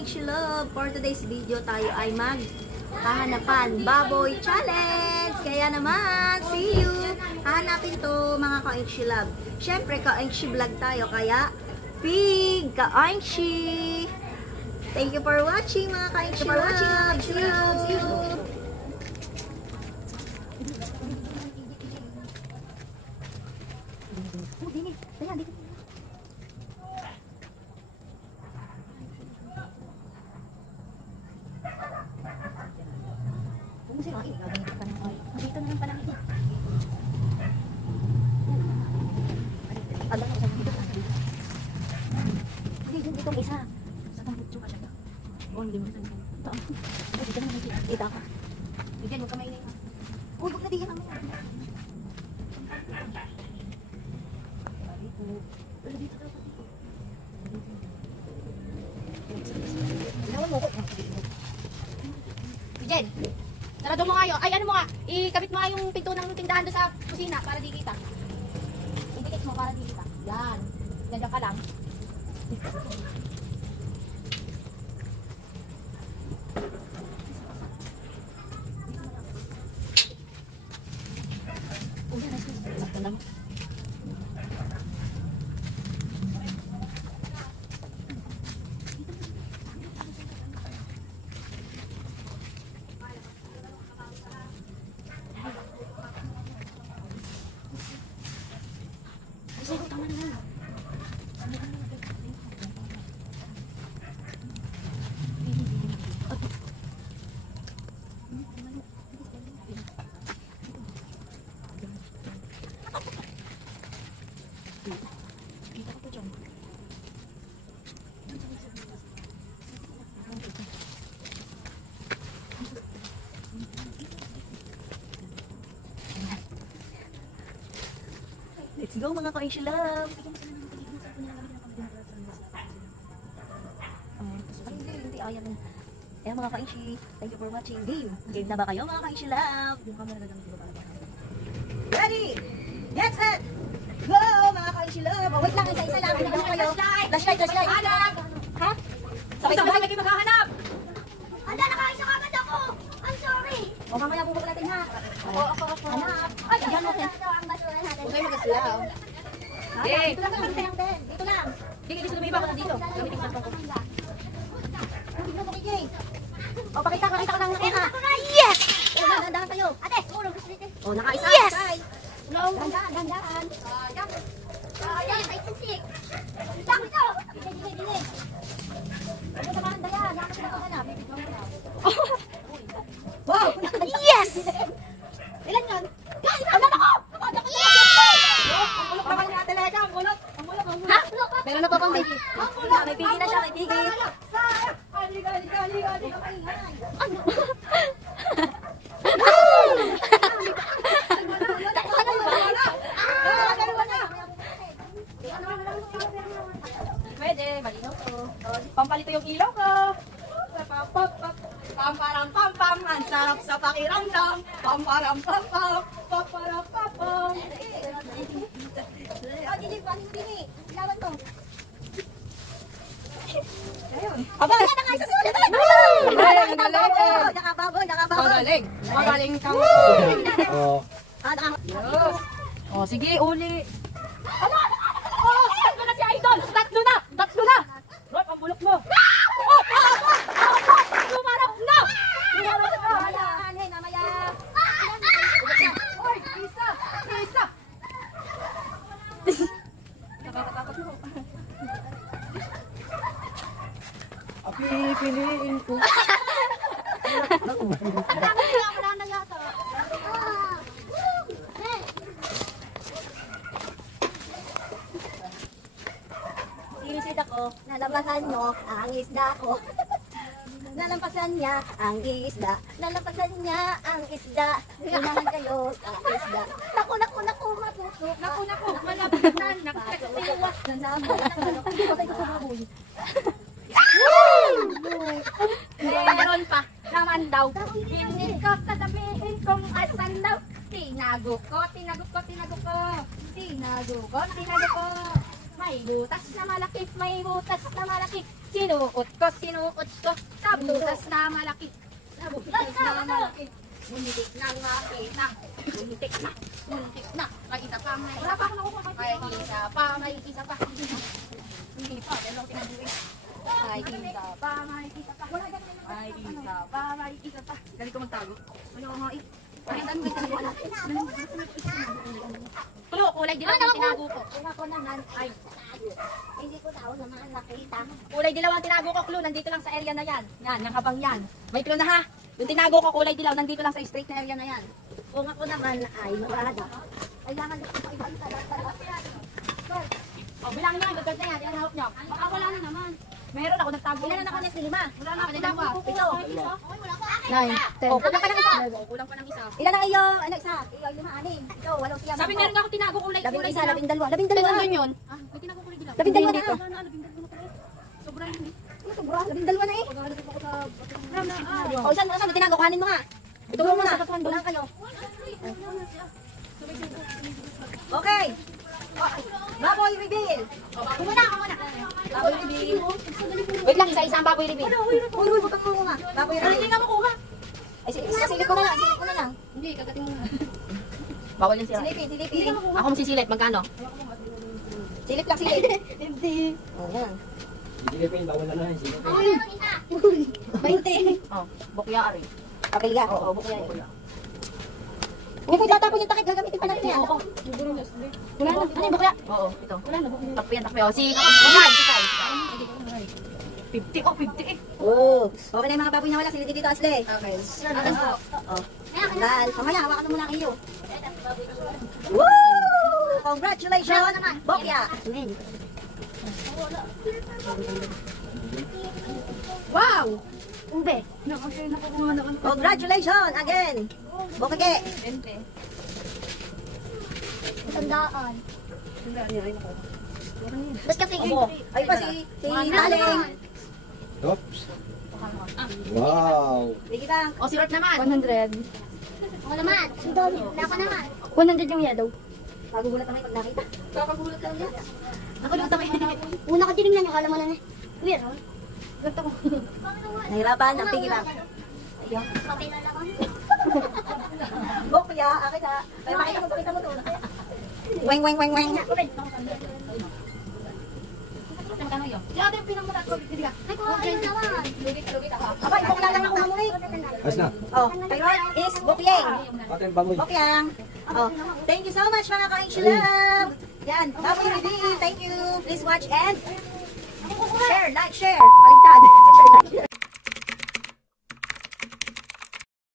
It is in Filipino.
Love, for today's video tayo ay maghahanapan baboy challenge. Kaya naman, see you! Hahanapin to mga ka-Aingshi Love. Syempre, ka-Aingshi vlog tayo, kaya pig, ka-Aingshi! Thank you for watching mga ka-Aingshi Love. See you! Dito na lang pala ito. Hindi, dito may isa. Sa tambutso ka siya. Oo, hindi mo na tayo. Dito na lang ito. Kita ka. Diyan, huwag ka maingay ha. Uy, huwag na diyan ang mga. Dito ka. Ilawan mo ko. Diyan. Sarado mo nga yun. Ay, ano mo nga. Ikabit mo nga yung pinto ng tindahan doon sa kusina para di kita. Idikit mo para di kita. Yan. Diyan ka lang. Tama na lang. Let's go mga ka-Aingshi Love! Hindi, ayaw na. Kaya mga ka-Aingshi, thank you for watching. Game na ba kayo mga ka-Aingshi Love? Ready! Get set! Go mga ka-Aingshi Love! Wait lang, isa-isa lang. Ano kayo? Flashlight! Ha? Sabay-sabay kayo maghahanap! Handa, nakaisa kagad ako! I'm sorry! O mamaya bubuk natin ha. Ako. Hanap. Ay, yan natin. Huwag kayo mag-aslaw. Okay. Dito lang. Dito lang. Sige, gusto lumiba ko na dito. Gamitin ko lang ko. Dito mo kay O, pakita ko lang nakuha. Yes! Dahan-dahan kayo. Ate, tulong. O, nakaisa. Yes! Dahan-dahan. Ayan, ay sinsik. Isang ito. Dili. Ano naman ang daya? Nakakit na kaganap. Wow! Yes! Ilan yan? Guys! Ano na ko? Ang bulok naman ni Ate Leka. Ang bulok. Ha? Meron na pa pang baby. May baby na siya. May baby. Ano? Pwede. Malinaw to. Pampalito yung ilaw ko. Pam-param-pam-pam, ang sarap sa pakiramdam. Pam-param-pam-pam, pam-param-pam-pam. Dili, ilawan mo. Ayun. Aba, nakaisa sulit. Nakababoy. Magaling ka mo. Oh, sige, uli. Oh, tatlo na si Idol. Tatlo na. Roy, ang bulok mo. Lumarap na! Namaya! Oy, isa! Nakakatakot mo. Piliin ko. Wala na yata. Sinisit ako, nalabasan nyo ang isda ko. Nalampasan niya ang isda. Unahan kayo ang isda. Naku, matutok. Naku, malabasan. Nakakasiwas na naman. Hindi ko tayo kumaboy. Meron pa naman daw. Hindi ko sasabihin kung asan daw. Tinago ko. May butas na malaki. Si Sinuot ko. Sa butas na malaki. Sa butas na malaki. Muntik na makita. Muntik na. May isa pa, may isa pa. May isa pa, may isa pa. Hindi pa, dalaw tinabuhin. May isa pa, may isa pa. May isa pa, may isa pa. Dali ko magtago. Ano ko nga eh. Kulo, kulay dilaw ang tinago ko. Ako naman ay hindi ko daw naman nakita. Kulay dilaw ang tinago ko, Klo. Nandito lang sa area na yan. Yan, yung habang yan. May Klo na ha. Yung tinago ko, kulay dilaw. Nandito lang sa straight na area na yan. Kung ako naman ay murada. Kailangan ko ibang talaga. O, bilangin nyo yung gagad na yan. Yan, hawak nyo. Baka wala na naman. Meron ako, nagtago. Ilan na ako niya? 5. Wala na ako, dalawa. Ito. 9, 10. O, kulang pa ng isa. Kulang pa ng isa. Ilan ang iyo? Ano isa? Iyo 5, 6. Ito, 8 siya. Sabi meron nga ako tinago kulay. 11, 12. 12. Nandun yun. Ah, may tinago kulay dilaw. 12 na. Dito. 12 na pala. Sobra hindi. Ano sobra? 12 na eh. Paghahanap ako sa... O, saan mo na? Tinago, kanin mo nga. Ito mo muna. Walang kayo. Okay. Baboy reveal. Kumuna. Baboy reveal. Wait lang, isa-isa ang baboy reveal. Uy, butang mo nga. Baboy Ano hindi reveal. nga makuha? Ay, silip ko na lang. Silip ko na lang. Hindi, kagating mo na. Bawal yan sila. Silipin, Hindi silipin. ka makuha. Ako masisilit, magkano? Silip lang, silip. Hindi. O, yan. Silipin, bawal na lang. Silipin. 20. Oh, bukya ari. Okay ka? Oo, bukya ari. Huwag mo itatapon yung takip. Gagamitin pa natin yan. Oo. Wala na. Ano yung bukya? Oo, ito. Wala na. Takpi yan, takpi. O, si Kuyan, si Kai. 50, oh, 50 eh. Oo. Okay na yung mga baboy na wala. Silipin dito, Asle. Okay. Ayan po. Oo. Dahil, mamaya, hawakan mo lang iyo. Woo! Congratulations, Bokya! Wow! Ube. Nakakuha na ako. Congratulations again! Bokage! 20. Tandaan. Ba't kasi Abo. ay pa si Taling. Oops. Wow. Sige bang. O, si Rort naman. 100. Ako naman. Wala ko naman. 100 yung yellow. Magugulat kami pag nakita. Kakagulat lang yan. Nakulat kami. Una ko tinignan yung kala mo na weird. Ganda ko. Nahirapan ang piggy bank. Papel na lang ako. Bokya, akin ha. Pero makita mo to. Weng, weng, weng, weng. Magkano yun? Si ate yung pinamutaas ko. Hindi ka. Ay, kuha kayo naman. Lugit ako. Aba, bokya lang ako muli. Ayos na. Oh, kay Rod is Bokyeng. Pati yung baboy. Bokyang. Oh, thank you so much mga ka-Love. Yan, baboy reveal. Thank you. Please watch and share, like, share. Paligtad. Share, like, share.